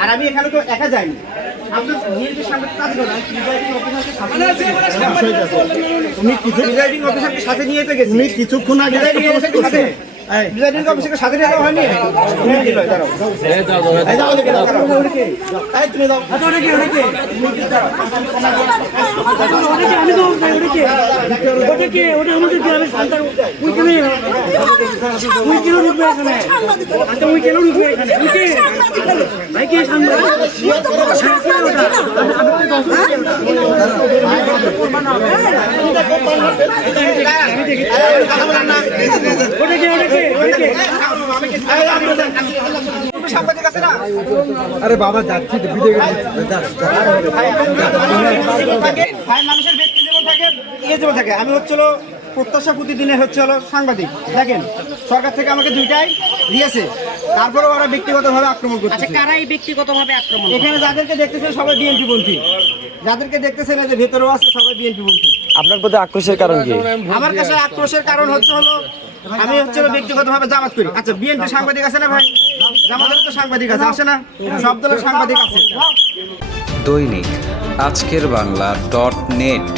আর আমি এখানে তো একা যাইনি, আপনার বিএনপির সামনে কাজ করেন, তুমি কিছু প্রিজাইডিং অফিসারকে সাথে নিয়ে তো গেছি, তুমি কিছুক্ষণ আগে প্রিজাইডিং অফিসারকে সাথে নিয়ে যাওয়া হয়নি, তুমি কি লয় দাঁড়াও তুমি দাও আরে বাবা যাচ্ছি মানুষের ব্যক্তি জীবন থাকে, জীবন থাকে। আমি হচ্ছিল প্রত্যাশা প্রতিদিনের হচ্ছে হলো সাংবাদিক। দেখেন সরকার থেকে আমাকে দুইটাই দিয়েছে, তারপরে ওরা ব্যক্তিগতভাবে আক্রমণ করছে। কারাই ব্যক্তিগতভাবে আক্রমণ? এখানে যাদেরকে দেখতেছেন সবাই বিএনপি পন্থী, যাদেরকে দেখতেছেন যে ভেতরেও আছে সবাই বিএনপি পন্থী। আপনার প্রতি আক্রোশের কারণ কি? আমার কাছে আক্রোশের কারণ হচ্ছে হলো আমি হচ্ছে ব্যক্তিগতভাবে জামাত করি। আচ্ছা বিএনপি সাংবাদিক আছে না ভাই? জামাতের তো সাংবাদিক আছে, আসে না? সব দলের সাংবাদিক আছে। দৈনিক আজকের বাংলা .net